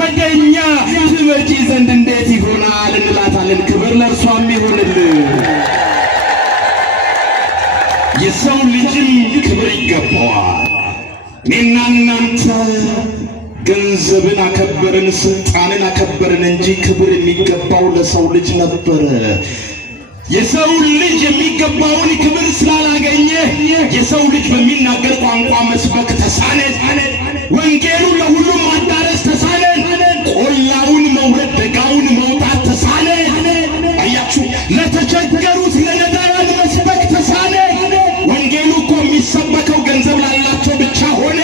ወደኛ ትመጪ ዘንድ እንዴት ይሆናል እንላታለን። ክብር ለእርሷም ይሁንልን። የሰው ልጅም ክብር ይገባዋል። እኔና እናንተ ገንዘብን አከበርን፣ ስልጣንን አከበርን እንጂ ክብር የሚገባው ለሰው ልጅ ነበረ። የሰው ልጅ የሚገባውን ክብር ስላላገኘ የሰው ልጅ በሚናገር ቋንቋ መስበክ ተሳነን። ወንጌሉን ለሁሉም ማዳረስ ተሳነን። ቆላውን መውረድ ደጋውን መውጣት ተሳነን። አያችሁ፣ ለተቸገሩት ለነዳያን መስበክ ተሳነን። ወንጌሉ እኮ የሚሰበከው ገንዘብ ላላቸው ብቻ ሆነ።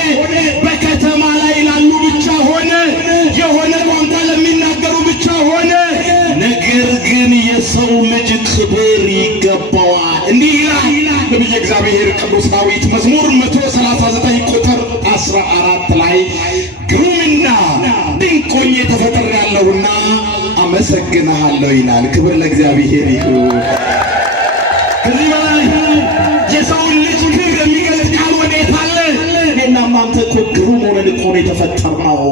በከተማ ላይ ላሉ ብቻ ሆነ። የሆነ ቋንቋ ለሚናገሩ ብቻ ሆነ። ነገር ግን የሰው ልጅ ክብር ይገባዋል። እንዲህ ይላል ነቢየ እግዚአብሔር ቅዱስ ዳዊት መዝሙር 139 ቁጥር 14 ላይ ግሩምና ድንቅ ሆኜ ተፈጥሬአለሁና አመሰግንሃለሁ ይላል። ክብር ለእግዚአብሔር ይሁን። ከዚህ በላይ የሰውን ልጅ ክብር የሚገልጽ ቃል ወዴት አለ? እኔና እናንተ እኮ ግሩም ሆነን እኮ ነው የተፈጠርነው።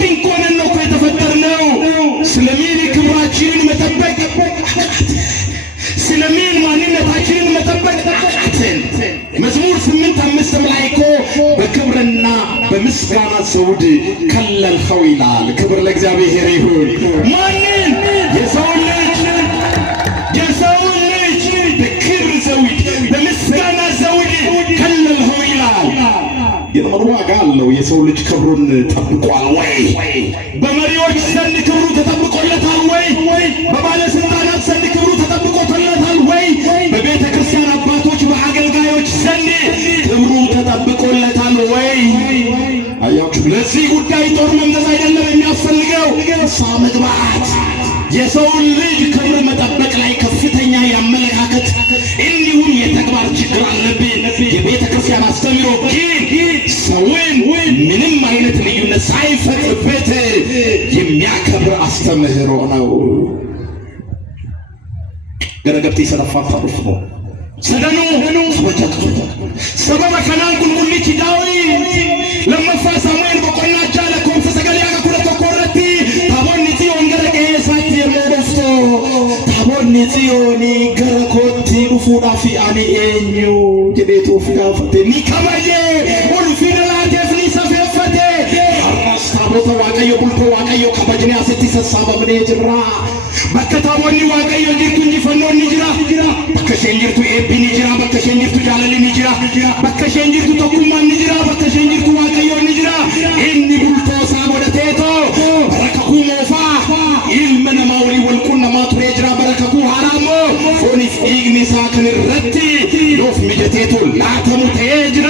ድንቅ ሆነን ነው እኮ የተፈጠርነው። ስለምን ክብራችንን መጠበቅ ስለምን ማንነታችንን መጠበቅ አቃተን? መዝሙር 8:5 ላይ እኮ በክብርና በምስጋና ዘውድ ከለልኸው ይላል። ክብር ለእግዚአብሔር ይሁን። ማንን? የሰው ልጅ በክብር ዘውድ በምስጋና ዘውድ ከለልኸው ይላል። የምን ዋጋ አለው? የሰው ልጅ ክብሩን ጠብቋል ወይ? በመሪዎች ዘንድ ክብሩ ተጠብቆለታል ወይ? በባለስልጣናት ዘንድ ክብሩ ተጠብቆለታል ወይ? በቤተ ክርስቲያን አባቶች በአገልጋዮች ዘንድ ክብሩ ተጠብቆለታል ወይ? አያችሁ፣ ለዚህ ጉዳይ ጦር መምዘዝ አይደለም የሚያስፈልገው፣ ንስሐ መግባት። የሰው ልጅ ክብር መጠበቅ ላይ ከፍተኛ የአመለካከት እንዲሁም የተግባር ችግር አለብን። የቤተ ክርስቲያን አስተምህሮ ግን ሰውን ምንም አይነት ልዩነት ሳይፈጥርበት የሚያከብር አስተምህሮ ነው። ገረገብቲ ሰለፋታ ሩፍ ነው ሰደኑ ሰበበ ከናን ጉልሙሊቲ ዳዊ ለመፋ ሳሙኤል በቆናቻ ለኮንፈ ሰገሊያ ከኩረት ኮረቲ ታቦኒ ጽዮን ገረቀ ሳት የመረፍቶ ታቦኒ ጽዮኒ ገረኮቲ ኡፉዳፊ አኒ ኤኙ ጀቤቱ ኡፉዳፈቴ ኒከበየ ኡልፊደላቴ ፍኒ ሰፈፈቴ አራስ ታቦተ ዋቀዮ ቡልቶ ዋቀዮ ከበጅኔ አሰቲ ሰሳባ ምን ጅራ በከታቦኒ ዋቀዮ ጅርቱ እንጂፈኖኒ ጅራ በከሸንጅርቱ ኤቢኒ ጅራ በከሸንጅርቱ ጃለሊኒ ጅራ በከሸንጅርቱ ተኩማኒ ጅራ በከሸንጅርቱ ዋቀዮ ጅራ ኢኒ ቡልቶ ሳቦደቴቶ በረከኩ ሞፋ ኢልመነ ማውሊ ወልቁነ ማቱሬ ጅራ በረከኩ ሐራሞ ፎኒፍ ኢግኒሳ ከንረቲ ሎፍ ሚጀቴቱ ላተሙ ተጅራ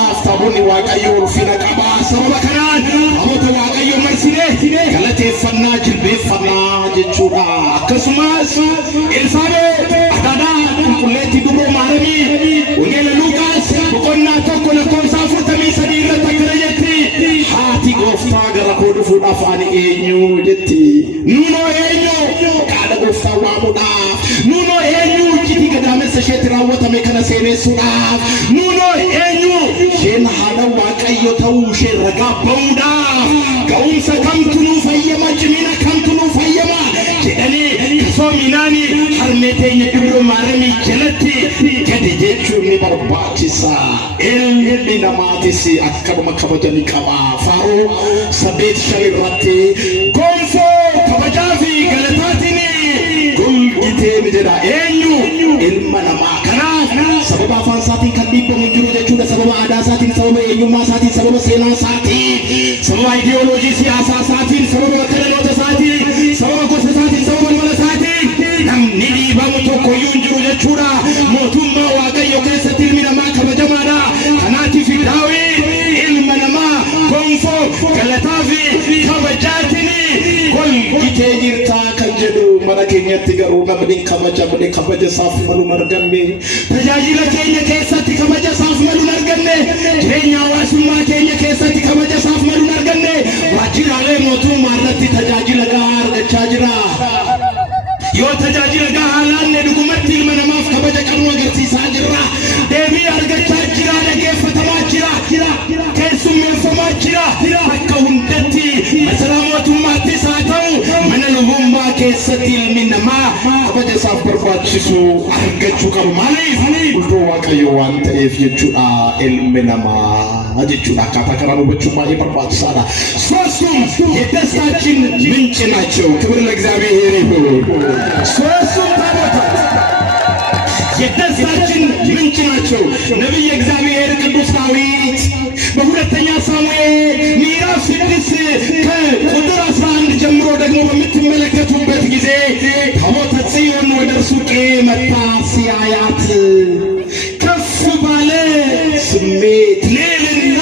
አፍታቦኒ ዋቀዮ ሩፊነ ቀባ ሰበበ ከናን አቦተ ዋቀዮ መርሲኔ ገለቴፈና ጅልቤፈና ጀቹራ ከስማስ ኤልሳቤጥ አዳዳ ቁሌቲ ዱሮ ማረሚ ወንጌል ሉቃስ በቆና ተኮ ለኮንሳ ፉርተሚ ሰዲረ ተከረየቲ ሃቲ ጎፍታ ገረኮ ዱፉዳፍ አኒ ኤኙ ጀቲ ኑኖ ኤኙ ቃለ ጎፍታ ዋሙዳ ኑኖ ኤኙ ጂቲ ገዳመ ሰሸት ራወተ መከነ ሴኔሱዳ ኑኖ ኤኙ ሼን ሃዳ ዋቀዮ ተው ሼን ረጋ በውዳ ገውንሰ ከምቱኑ ፈየማ ጅሚና ከምቱኑ ፈየማ ጀደኒ ሶሚናኒ ሀርሜቴኝ ድብሮ ማረሚ ጀለቲ ገዲ ጀቹኒ በርባቺሳ ኤልኒ ነማቲሲ አከበመ ከበጀኒ ቀባ ፋሮ ሰቤት ሸሪራቲ ጎንፎ ከበጃፊ ገለታቲኒ ጉልጊቴ ንጀዳ ኤኙ ኢልመ ነማ ከና ሰበባ ፋንሳቲን ከዲበ ሙንጅሩ ጀቹ ሰበባ አዳሳቲን ሰበባ ኤኙማ ሳቲን ሰበባ ሴና ሳቲ ሰበባ ኢዲዮሎጂ ሲያሳ ሳቲን ሰበባ ከለሎተ ሳቲ ሰበባ ጎሳ ሳቲን ሰበባ መለሳቲ namni dhiibamu tokko iyyuu hin jiru jechuudha. Mootummaa Waaqayyo keessatti ilmi namaa kabajamaadha. Kanaatiif Daawit ilma namaa gonfoo galataa fi kabajaatiin golgitee jirta kan jedhu mana keenyatti garuu namni kabaja isaaf malu arganne. Tajaajila keenya keessatti kabaja isaaf malu arganne. Jireenya hawaasummaa keenya keessatti kabaja isaaf malu arganne. Waajjiraalee mootummaa irratti tajaajila gahaa argachaa jira. yoo tajaajila gahaan ne dhugumatti ilma namaaf kabaja qabu agarsiisaa jirra. Deebii argachaa jira, dhaggeeffatamaa jira, keessummeeffamaa jira. Akka hundatti masalamoo keessatti ilmi namaa kabaja isaaf barbaachisu argachuu qabu. Maaliif? Ulfoo Waaqayyo waan ta'eef jechuudha ilmi namaa jechuudha. Akkaataa kanaan hubachuu baay'ee barbaachisaadha. ሦስቱም የደስታችን ምንጭ ናቸው። ክብር ለእግዚአብሔር ይሁን። ሦስቱም ታቦታት የደስታችን ምንጭ ናቸው። ነቢየ እግዚአብሔር ቅዱስ ዳዊት በሁለተኛ ሳሙኤል ምዕራፍ 6 ከቁጥር 11 ጀምሮ ደግሞ በምትመለከቱበት ጊዜ ታቦተ ጽዮን ወደ እርሱ መጣ። ሲያያት ከፍ ባለ ስሜት ሌልና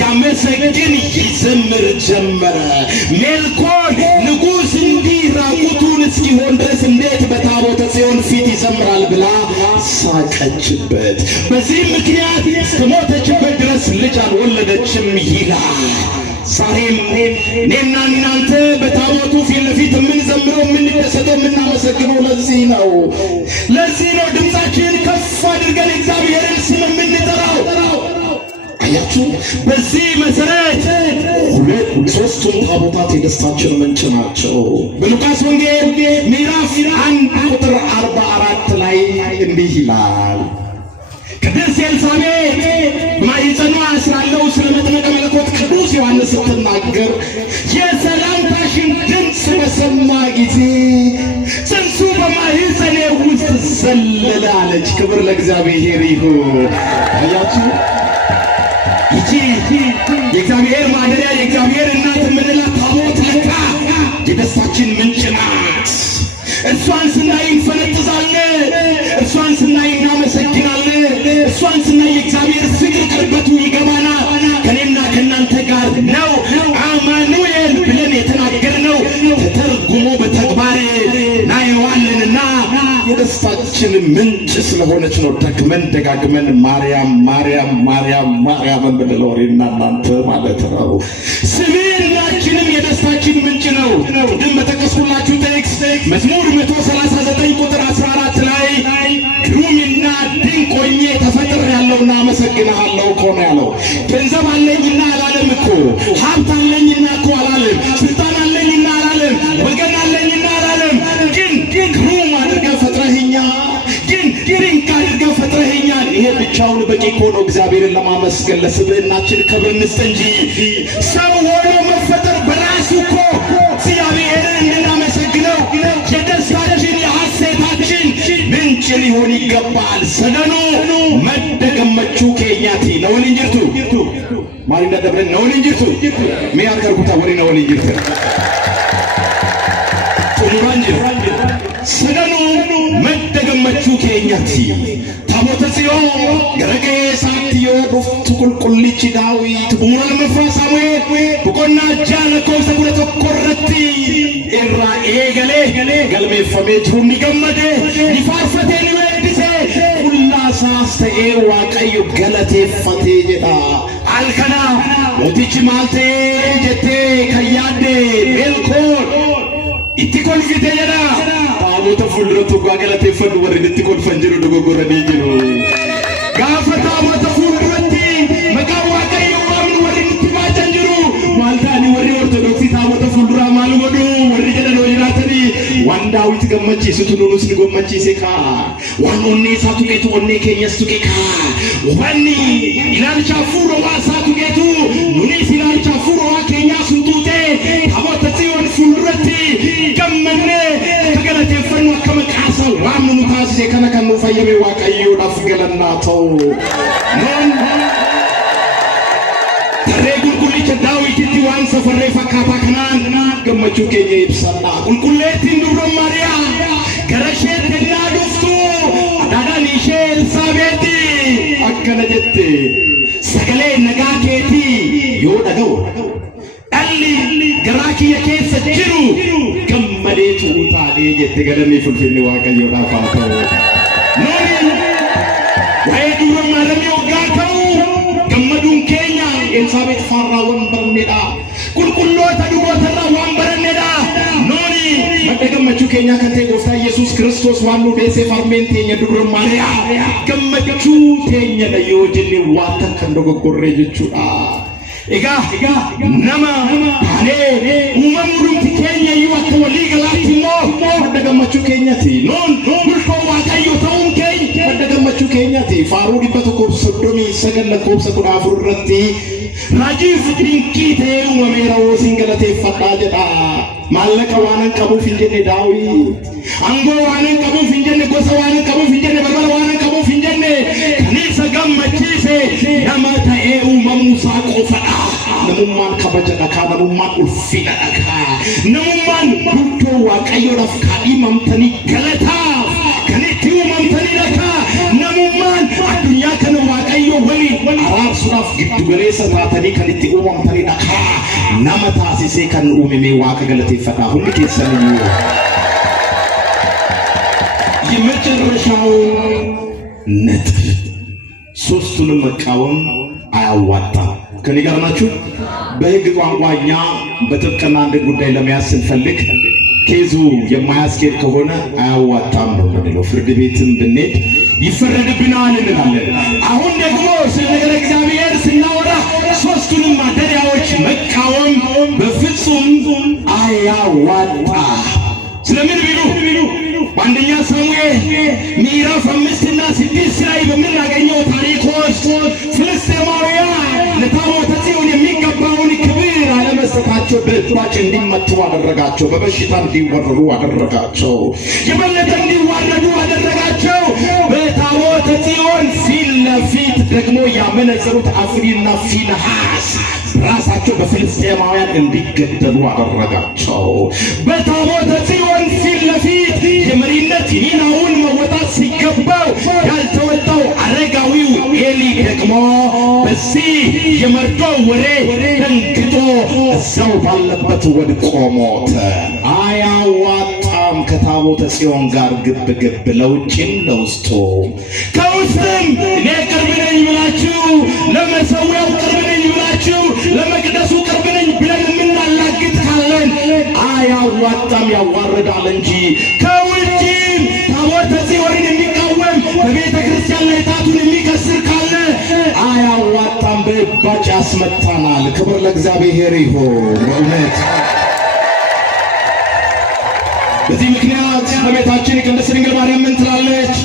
ያመሰግን ይዘምር ጀመረ። ሜልኮል ንጉሥ እንዲህ ራቁቱን እስኪሆን ድረስ እንዴት በታቦተ ጽዮን ፊት ይዘምራል ብላ ሳቀችበት። በዚህ ምክንያት እስከሞተችበት ድረስ ልጅ አልወለደችም ይላል። ዛሬም እኔና እናንተ በታቦቱ ፊት ለፊት የምንዘምረው የምንደሰተው የምናመሰግነው ለዚህ ነው። ለዚህ ነው ድምፃችንን ከፍ አድርገን እግዚአብሔርን ስም የምንጠራው። አያችሁ፣ በዚህ መሰረት ሦስቱም ታቦታት የደስታችን ምንጭ ናቸው። በሉቃስ ወንጌል ምዕራፍ 1 ቁጥር 44 ላይ እንዲህ ይላል። ቅድስት ኤልሳቤጥ ማኅፀኗ ስላለው ስለ መጥምቀ መለኮት ቅዱስ ዮሐንስ ስትናገር የሰላምታሽን ድምፅ በሰማ ጊዜ ጽንሱ በማኅፀኔ ውስጥ ዘለለ አለች። ክብር ለእግዚአብሔር ይሁን። አያችሁ፣ ይቺ የእግዚአብሔር ማደሪያ የእግዚአብሔር እናት የምንላት ታቦት ለካ የደስታችን ምንጭ ናት። እሷን ስናይ እንፈነጥዛለን። እሷን ስናይ እናመሰግናለን። እሷን ስናይ የእግዚአብሔር ፍቅር ቅርበቱ ይገባናል። ከኔና ከእናንተ ጋር ነው አማኑኤል ብለን የተናገርነው ተተርጉሞ በተግባር እናየዋለንና የደስታችን ምንጭ ስለሆነች ነው ደግመን ደጋግመን ማርያም ማርያም ማርያም ማርያም ብንለው እኔና እናንተ ማለት ነው። ስብዕናችንም የደስታችን ምንጭ ነው። ቅድም በጠቀስኩላችሁ ጥቅስ መዝሙር 139 ቁጥር 14 ላይ ግሩምና ድንቅ ሆኜ ተፈጥሬአለሁና አመሰግንሃለሁ እኮ ነው ያለው። ገንዘብ አለኝና አላለም እኮ፣ ሀብት አለኝና እኮ አላለም፣ ስልጣን አለኝና አላለም፣ ወገን አለኝና አላለም። ግን ግሩም አድርገህ ፈጥረኸኛል፣ ግን ድንቅ አድርገህ ፈጥረኸኛል። ይሄ ብቻውን በቂ እኮ ነው እግዚአብሔርን ለማመስገን። ለስብዕናችን ክብር እንስጥ እንጂ ሰው ሆኖ መፈጠር በራሱ እኮ እግዚአብሔርን እንድናመሰግነው የደስታችን የሐሴታችን ምንጭ ሊሆን ይገባል። ሰገኑ መደገመቹ ኬኛቲ ነውን እንጅርቱ ማሪና ደብረን ነውን እንጅርቱ ሚያከርኩታ ወሪ ነውን እንጅርቱ ጡሙራንጅ ሰገኑ መደገመቹ ኬኛቲ ታቦተ ጽዮን ገረጌ ሳትዮ ዱፍቱ ቁልቁልቺ ዳዊት ቡሙራ ለመፋ ሳሙኤል ቡቆና ጃለኮ ሰጉለቶ ኮረቲ ኢራ ኤገሌ ገልሜፈሜ ጅሩኒ ገመዴ ኒፋርፈቴ ኒወድሴ ሁላሳስ ተኤ ዋቀዮ ገለቴፈቴ ጀዳ አልከና ሞቲቺ ማልቴ ጀቴ ከያዴ ሜልኮል itti kolfite jedha taabota fuulduratti ugaa galateeffadhu warri itti kolfan jiru dogoggoranii jiru. Gaafa taabota fuulduratti maqaa Waaqayyo waamnu warri itti baachan jiru. Maal ta'anii warri ortodoksii taabota fuulduraa maal godhu warri jedhan hoo jiraatanii waan Daawit gammachiisutu nunus ni gammachiise kaa. Waan onnee isaa tuqeetu onnee keenyas tuqe kaa. Wanni ilaalcha hafuura waasaa tuqeetu nunis ilaalcha hafuura waa keenyaa sun tuute taabota Tsiyoon fuulduratti gammannee kagalateeffannu akka maqaasa waamnu nu taasise kana kan nuuf fayyame Waaqayyoodhaaf galannaa ta'u. Tarree qulqullicha Daawititti waan safarree fakkaataa kanaan gammachuu keenya ibsanna. Qulqulleettiin dubroo Maariyaam gara isheetti ennaa dhuftu adaadhaan ishee Elsaabeexi akkana jette, sagalee nagaa keetii yoo dhaga'u dhalli garaa kiyya keessa jiru gammadeetu utaalee jette. Galanni fulfinni Waaqayyoodhaaf haa ta'u. Nuuni waa'ee dubroo Maariyaam yoggaa ta'u gammaduun keenya Elsaabeex faarraa waan barannedha. Qulqulloota dhugootarraa waan barannedha. Nuuni madda gammachuu keenyaa kan ta'e Gooftaa Yesuus Kiristoos waan nu deesseef harmeen teenya dubroo Maariyaam gammachuu teenyadha yoo jenne waan takkan dogoggorree jechuudha. Egaa nama taanee uumamni keenya iyyuu akka walii galaatti immoo keenyati non bulto waaqayyo ta'uun keenya madda gammachuu keenyati faaruu 139 lakkoofsa 14 irratti rajiif dinqii ta'ee uumameera wosiin galateeffadhaa jedha. maallaqa waan qabuuf hin jenne Daawit, angoo waan qabuuf hin jenne, gosa waan qabuuf hin jenne, balbala waan qabuuf hin jenne, kan isa gammachiise nama ta'ee uumamuu isaa qofadha. namummaan kabaja dhakaa, namummaan ulfina dhakaa, namummaan bultoo waaqayyoodhaaf kadhimamtanii galataaf kan itti uumamtanii dhakaa, namummaan addunyaa kana waaqayyo waliin araarsuudhaaf giddu galeessa taatanii kan itti uumamtanii dhakaa nama taasisee kan uumame waaqa galateeffadhaa hundi keessaniyyuu. የመጨረሻው ነጥብ ሶስቱንም መቃወም አያዋጣም። ከኔ ጋር ናችሁ? በሕግ ቋንቋኛ በጥብቅና አንድ ጉዳይ ለመያዝ ስንፈልግ ኬዙ የማያስኬድ ከሆነ አያዋጣም ነው የምንለው። ፍርድ ቤትም ብንሄድ ይፈረድብናል እንላለን። አሁን ደግሞ ስለ ነገረ እግዚአብሔር ስናወራ ሶስቱንም ማደሪያዎች መቃወም በፍጹም አያዋጣም። ስለምን ቢሉ በአንደኛ ሳሙኤል ምዕራፍ 5 እና 6 ላይ በምናገኘው ታሪክ ውስጥ ፍልስጤማውያን ለታቦተ ጽዮን የሚገባውን ክብር አለመስጠታቸው በእባጭ እንዲመቱ አደረጋቸው፣ በበሽታ እንዲወረሩ አደረጋቸው፣ የበለጠ እንዲዋረዱ አደረጋቸው። በታቦተ ጽዮን ፊት ለፊት ደግሞ ያመነዘሩት አፍኒና ፊንሐስ ራሳቸው በፍልስጤማውያን እንዲገደሉ አደረጋቸው። በታቦተ ጽዮን ፊት ለፊት የመሪነት ሚናውን መወጣት ሲገባው ያልተወጣው አረጋዊው ኤሊ ደግሞ በዚህ የመርዶ ወሬ ደንግጦ እዛው ባለበት ወድቆ ሞተ። አያዋጣም ከታቦተ ጽዮን ጋር ግብ ግብ፣ ለውጭም ለውስጡ። ከውስጥም እኔ ቅርብ ነኝ ብላችሁ ለመሰዊያው ቅርብ ነኝ ብላችሁ ለመቅደሱ ቅርብ ነኝ ብለን የምናላግጥ ካለን አያዋጣም፣ ያዋርዳል እንጂ። ከውጭም ታቦተ ጽዮንን የሚቃወም በቤተ ክርስቲያን ላይ ጣቱን የሚከስር ካለ አያዋጣም፣ በእባጭ ያስመታናል። ክብር ለእግዚአብሔር ይሁን። በእውነት በዚህ ምክንያት በቤታችን ቅድስት ድንግል ማርያም ምን ትላለች?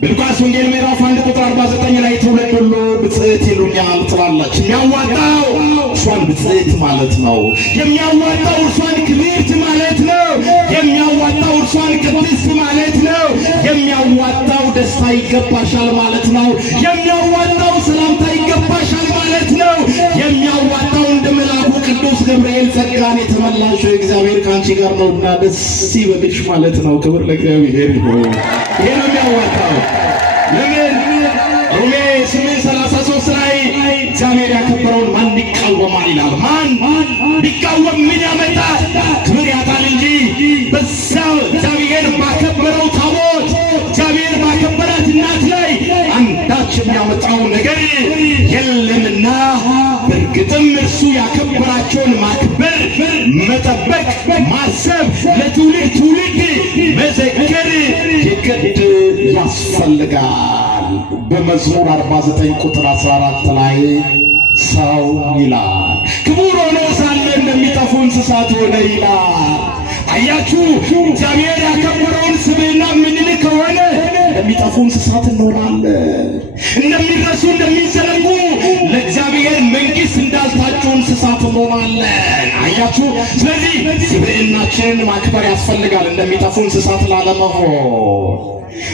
በሉቃስ ወንጌል ምዕራፍ 1 ቁጥር 49 ላይ ትውልድ ሁሉ ብጽዕት ይሉኛል ትላለች። የሚያዋጣው እርሷን ብጽዕት ማለት ነው። የሚያዋጣው እርሷን ክብርት ማለት ነው። የሚያዋጣው እርሷን ቅድስት ማለት ነው። የሚያዋጣው ደስታ ይገባሻል ማለት ነው። የሚያዋጣው ሰላምታ ይገባሻል ማለት ነው። የሚያዋጣው እንደ መልአኩ ቅዱስ ገብርኤል ጸጋን የተመላሽ እግዚአብሔር ካንቺ ጋር ነውና ደስ ይበልሽ ማለት ነው። ክብር ለእግዚአብሔር ይሁን። ይሄ ነው የሚያዋጣው። ለምን ሮሜ 8:33 ላይ እግዚአብሔር ያከበረውን ማን ይቃወማል ይላል። ማን ቢቃወም ምን ያመጣል? ክብር ያጣል እንጂ። በዛው እግዚአብሔር ባከበረው ታቦት፣ እግዚአብሔር ባከበራት እናት ላይ አንዳች የሚያመጣው ነገር የለምና በእርግጥም እርሱ ያከበራቸውን ማክበር፣ መጠበቅ፣ ማሰብ፣ ለትውልድ ትውልድ መዘከር የግድ ያስፈልጋል። በመዝሙር 49 ቁጥር 14 ላይ ሰው ይላል ክቡር ሆኖ ሳለ እንደሚጠፉ እንስሳት ሆነ ይላል። አያችሁ፣ እግዚአብሔር ያከበረውን ስብዕና ምንል ከሆነ እንደሚጠፉ እንስሳት እንሆናለን። እንደሚረሱ እንደሚዘነጉ ለእግዚአብሔር መንግሥት እንዳልታጩ እንስሳት እንሆናለን። አያችሁ፣ ስለዚህ ስብዕናችንን ማክበር ያስፈልጋል እንደሚጠፉ እንስሳት ላለመሆን።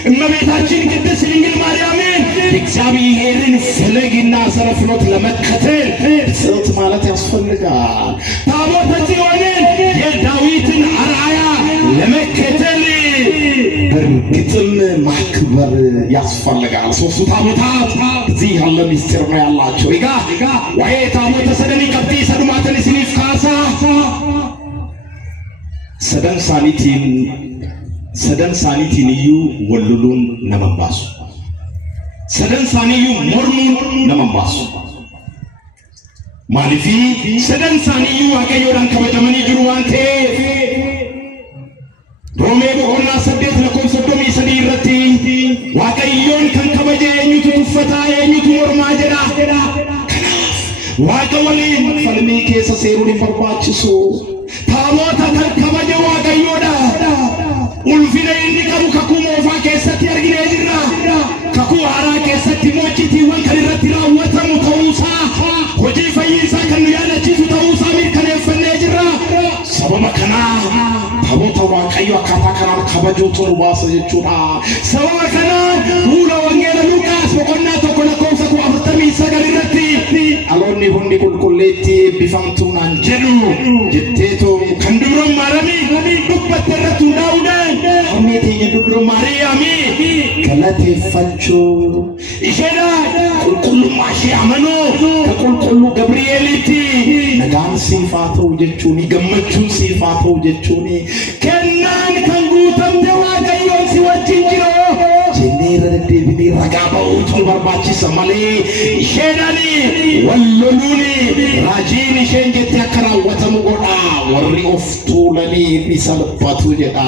እመቤታችን ቅድስት ድንግል ማርያምን የእግዚአብሔርን ፈለግና ሰረፍኖት ለመከተል ብጽዕት ማለት ያስፈልጋል። ታቦተ ጽዮንን የዳዊትን አርአያ ለመከተል በእርግጥም ማክበር ያስፈልጋል። ሶስቱ ታቦታት እዚህ ያለ ሚስጥር ነው ያላቸው። ይጋ ወይ ታቦተ ሰደኒ ቀብቲ ሰዱማተን ሲኒፍ ካሳ ሰደን ሳኒቲን እዩ ወልሉን ነመባሱ ሰደን ሳኒዩ ሞርኑን ነመባሱ ማሊፊ ሰደን ሳኒዩ አቀዮዳን ከበጀመኒ ጅሩ ዋንቴ ሮሜ ቦቆና ሰዴት ለኮም ሰዶሚ ሰዲ ረቲ ዋቀዮን ከንከበጀ የኙቱ ቱፈታ የኙቱ ሞርማ ጀዳ ዋቀ ወሊን ፈልሚ ኬሰ ሴሩን ይፈርባችሱ ታቦታ ከንከበጀ ዋቀዮዳ ulfine irratti moojjitiiwwan kan irratti raawwatamu ta'uusaa hojii fayyisaa kan nu yaadachiisu ta'uusaa mirkaneeffannee jirra. Sababa kanaa taabota Waaqayyo akkaataa kanaan kabajuutu nu baasa jechuudha. Sababa kanaan fuula wangeela Luqaas boqonnaa 1:49 irratti dhaloonni hundi qulqulleetti eebbifamtuu naan jedhu jetteetu kan dubroo Maariyaamii dubbatte irratti hundaa'uudhaan harmee teenya dubroo Maariyaamii galateeffachuu isheedha. Qulqullummaa ishee amanuu ka qulqulluu Gabri'eelitti nagaan siif haa ta'u jechuun gammachuun siif haa ta'u jechuun kennaan kan guutamte Waaqayyoon si wajjin jiru jennee irra deddeebinee ragaa ba'uutu nu barbaachisa malee isheedhaani walloluuni raajiin isheen jettee akka raawwatamu godha. Warri of tuulanii ni salphatu jedha.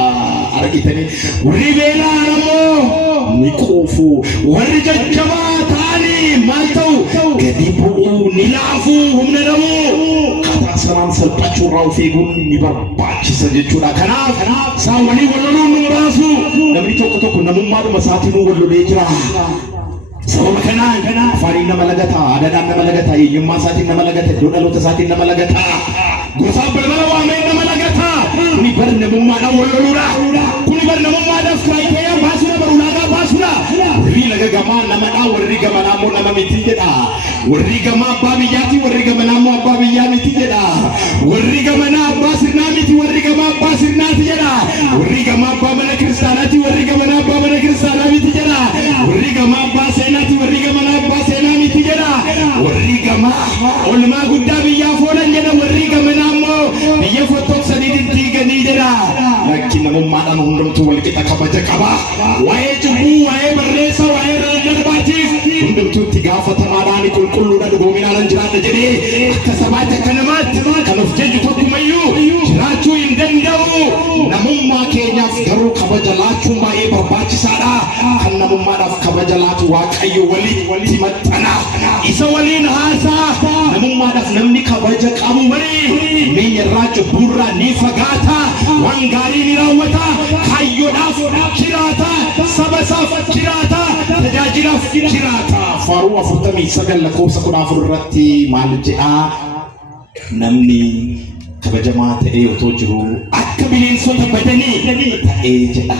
Argitanii warri beelaa ammoo ni quufu, warri jajjabaa ta'anii maal ta'u gadi bu'uu ni laafu humna dhabuu. Kataa sanaan salphachuu irraa of eeguun ni barbaachisa jechuudha. Kanaaf isaan walii walloluun nu baasu. Namni tokko namummaadhuma isaatiin nu wallolee jira. Sababa kanaan afaaniin nama lagataa, aadaadhaan nama lagataa, eenyummaa isaatiin nama lagataa, iddoo dhaloota isaatiin nama lagataa, gosa balbala waameen nama lagataa. Kuni bar namummaadhaan walloluudha. Kuni bar namummaadhaaf kiraayiteeriyaa baasuudha, bar ulaagaa baasuudha. Warri laga gamaa namadhaa, warri gamanaa immoo nama miti jedha. Warri gamaa abbaa biyyaati, warri gamanaa immoo abbaa biyyaa miti jedha. Warri gamanaa abbaa sirnaa miti, warri gamaa abbaa sirnaati jedha. Warri gamaa abbaa mana kiristaanaati, warri gamanaa abbaa mana kiristaanaa miti jedha. Warri gamaa abbaa seenaati, warri gamanaa abbaa seenaa miti jedha. Warri gamaa olmaa guddaa biyyaaf oolan jedha. Warri gamanaa immoo biyya fottoqsanii diddiiganii jedha. Lakki namummaadhaan hundumtuu walqixa kabaja qaba. Waa'ee cubbuu, waa'ee barreessa, waa'ee darbaatiif hundumtuu itti gaafatamaadhaan qulqulluudha dhugoominaadhaan jiraadha jedhee akka sabaatti akka namaatti kan of jaju tokkumayyuu jiraachuu hin danda'u. Namummaa keenyaaf garuu kabaja laachuun baay'ee barbaachisaadha. Kan namummaadhaaf kabaja laatu Waaqayyo walitti maxxana. Isa waliin haasaa. Namummaadhaaf namni kabaja qabu malee minya irraa cubbuurraa ni fagaata. Waan gaarii ni raawwata. Kaayyoodhaaf jiraata. Saba isaaf jiraata. Tajaajilaaf jiraata. Faaruu 49:14 irratti maal jedha? Namni kabajamaa ta'ee otoo jiru akka bineensota badanii ta'ee jedha.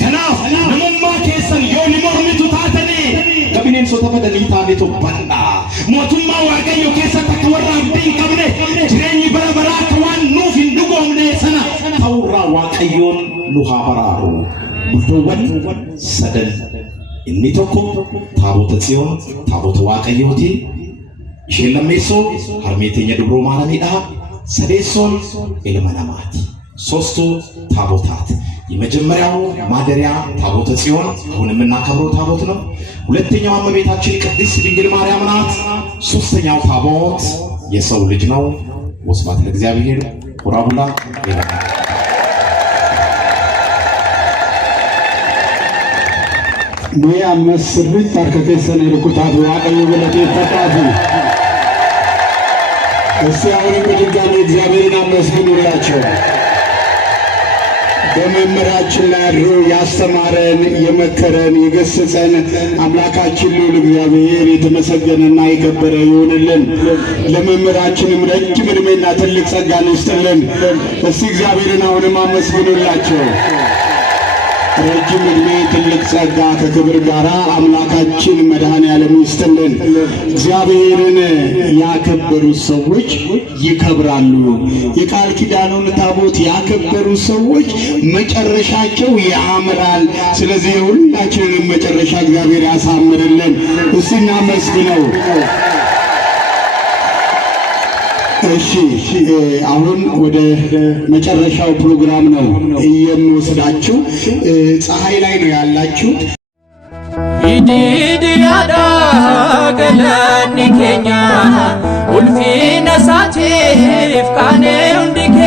Kanaaf namummaa keessan yoo ni mormitu taatanii akka bineensota badanii taanee tobbanna. Mootummaa Waaqayyo keessatti akka warra abdii hin qabne jireenyi bara baraa akka waan nuuf hin dhugoomne sana ta'urraa Waaqayyoon nu haa baraaru. Bultoowwan sadan inni tokko taabota Tsiyoon, taabota Waaqayyooti. Isheen lammeessoo harmee teenya dubroo Maariyaamidha. ሰዴሶን ኤልመናማት ሶስቱ ታቦታት የመጀመሪያው ማደሪያ ታቦተ ጽዮን አሁን የምናከብረው ታቦት ነው። ሁለተኛው እመቤታችን ቅድስት ድንግል ማርያም ናት። ሶስተኛው ታቦት የሰው ልጅ ነው። ወስብሐት ለእግዚአብሔር ወራቡላ ሞያ መስርት ታርከተሰነ ልኩታት ዋቀዩ ገለቴ ተጣፉ እስያውን በድጋሚ እግዚአብሔርን አመስግኑላቸው። በመምህራችን ላይ አድሮ ያስተማረን የመከረን የገሰጸን አምላካችን ልዑል እግዚአብሔር የተመሰገነና የከበረ ይሁንልን። ለመምህራችንም ረጅም ዕድሜና ትልቅ ጸጋን ይስጥልን። እስቲ እግዚአብሔርን አሁንም አመስግኑላቸው። ረጅም ዕድሜ ትልቅ ጸጋ ከክብር ጋር አምላካችን መድኃኔዓለም ይስጥልን። እግዚአብሔርን ያከበሩ ሰዎች ይከብራሉ። የቃል ኪዳኑን ታቦት ያከበሩ ሰዎች መጨረሻቸው ያምራል። ስለዚህ ሁላችንንም መጨረሻ እግዚአብሔር ያሳምርልን። እስቲ እናመስግነው። እሺ አሁን ወደ መጨረሻው ፕሮግራም ነው የምወስዳችሁ። ፀሐይ ላይ ነው ያላችሁ። ኢዲዲያዳ ገለኒ ኬኛ ኡልፊነ ሳቲፍ ቃኔ እንዲኬ